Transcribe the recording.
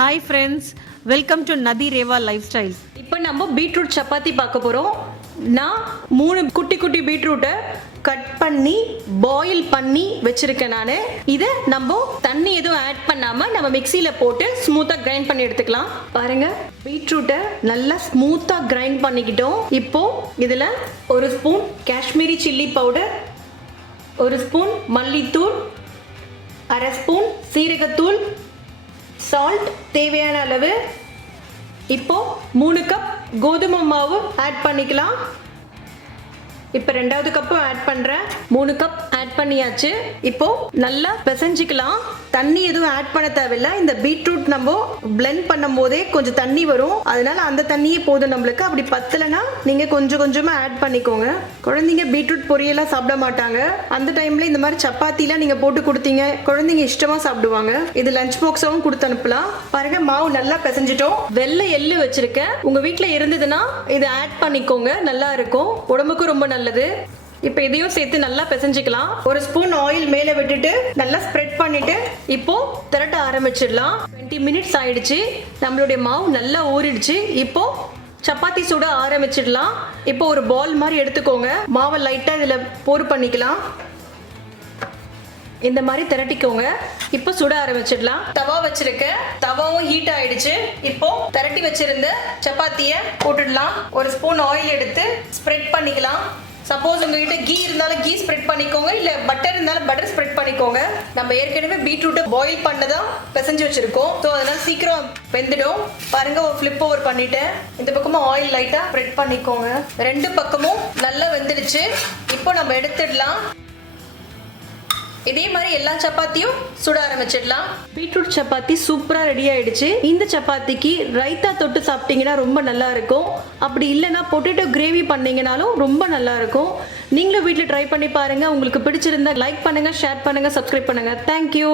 Hi friends welcome to நதி Rewa life styles இப்போ நம்ம பீட்ரூட் சப்பாத்தி பார்க்க போகிறோம் நான் மூணு குட்டி குட்டி பீட்ரூட்டை கட் பண்ணி பாயில் பண்ணி வச்சுருக்கேன் நான். இதை நம்ம தண்ணி எதுவும் ஆட் பண்ணாமல் நம்ம மிக்சியில் போட்டு ஸ்மூத்தாக கிரைண்ட் பண்ணி எடுத்துக்கலாம். பாருங்கள் பீட்ரூட்டை நல்லா ஸ்மூத்தாக கிரைண்ட் பண்ணிக்கிட்டோம். இப்போ இதில் ஒரு ஸ்பூன் காஷ்மீரி சில்லி பவுடர் ஒரு ஸ்பூன் மல்லித்தூள் அரை ஸ்பூன் சீரகத்தூள் சால்ட் தேவையான அளவு. இப்போ மூணு கப் கோதுமை மாவு ஆட் பண்ணிக்கலாம். இப்போ ரெண்டாவது கப்பும் ஆட் பண்ணுறேன் மூணு கப் ஆட் பண்ணியாச்சு. இப்போ நல்லா பிசைஞ்சிக்கலாம். தண்ணி எதுவும் ஆட் பண்ண தேவையில்ல. இந்த பீட்ரூட் நம்ம பிளெண்ட் பண்ணும் போதே கொஞ்சம் தண்ணி வரும். அதனால அந்த தண்ணியே போதும் நம்மளுக்கு. அப்படி பத்தலைன்னா நீங்கள் கொஞ்சம் கொஞ்சமாக ஆட் பண்ணிக்கோங்க. குழந்தைங்க பீட்ரூட் பொரியெல்லாம் சாப்பிட மாட்டாங்க. அந்த டைம்ல இந்த மாதிரி சப்பாத்திலாம் நீங்கள் போட்டு கொடுத்தீங்க. குழந்தைங்க இஷ்டமாக சாப்பிடுவாங்க. இது லஞ்ச் பாக்ஸாவும் கொடுத்து அனுப்பலாம். பாருங்க மாவு நல்லா பிசைஞ்சிட்டோம். வெள்ளை எள்ளு வச்சிருக்கேன். உங்க வீட்டில் இருந்ததுன்னா இதை ஆட் பண்ணிக்கோங்க. நல்லா இருக்கும். உடம்புக்கும் ரொம்ப நல்லது. இப்போ இதையும் சேர்த்து நல்லா பிசைஞ்சிக்கலாம். ஒரு ஸ்பூன் ஆயில் மேலே விட்டுட்டு நல்லா ஸ்ப்ரெட் பண்ணிட்டு இப்போ திரட்ட ஆரம்பிச்சிடலாம். டுவெண்ட்டி மினிட்ஸ் ஆயிடுச்சு. நம்மளுடைய மாவு நல்லா ஊறிடுச்சு. இப்போ சப்பாத்தி சுட ஆரம்பிச்சிடலாம். இப்போ ஒரு பால் மாதிரி எடுத்துக்கோங்க. மாவை லைட்டாக இதில் போர் பண்ணிக்கலாம். இந்த மாதிரி திரட்டிக்கோங்க. இப்போ சுட ஆரம்பிச்சிடலாம். தவா வச்சிருக்க தவாவும் ஹீட் ஆயிடுச்சு. இப்போ திரட்டி வச்சிருந்த சப்பாத்தியை போட்டுடலாம். ஒரு ஸ்பூன் ஆயில் எடுத்து ஸ்ப்ரெட் பண்ணிக்கலாம். சப்போஸ் உங்ககிட்ட கீ இருந்தாலும் கீ ஸ்ப்ரெட் பண்ணிக்கோங்க. இல்ல பட்டர் இருந்தாலும் பட்டர் ஸ்ப்ரெட் பண்ணிக்கோங்க. நம்ம ஏற்கனவே பீட்ரூட்டை பாயில் பண்ணதான் பிசைஞ்சு வச்சிருக்கோம். ஸோ அதனால சீக்கிரம் வெந்துடும். பாருங்க ஒரு ஃபிளிப் ஓவர் பண்ணிட்டேன். இந்த பக்கமும் ஆயில் லைட்டா ஸ்ப்ரெட் பண்ணிக்கோங்க. ரெண்டு பக்கமும் நல்லா வெந்துடுச்சு. இப்போ நம்ம எடுத்துடலாம். இதே மாதிரி எல்லா சப்பாத்தியும் சுட ஆரம்பிச்சிடலாம். பீட்ரூட் சப்பாத்தி சூப்பரா ரெடி ஆயிடுச்சு. இந்த சப்பாத்திக்கு ரைத்தா தொட்டு சாப்பிட்டீங்கன்னா ரொம்ப நல்லா இருக்கும். அப்படி இல்லைன்னா பொட்டேட்டோ கிரேவி பண்ணீங்கனாலும் ரொம்ப நல்லா இருக்கும். நீங்களும் வீட்டில் ட்ரை பண்ணி பாருங்க. உங்களுக்கு பிடிச்சிருந்தா லைக் பண்ணுங்க ஷேர் பண்ணுங்க சப்ஸ்கிரைப் பண்ணுங்க. தேங்க்யூ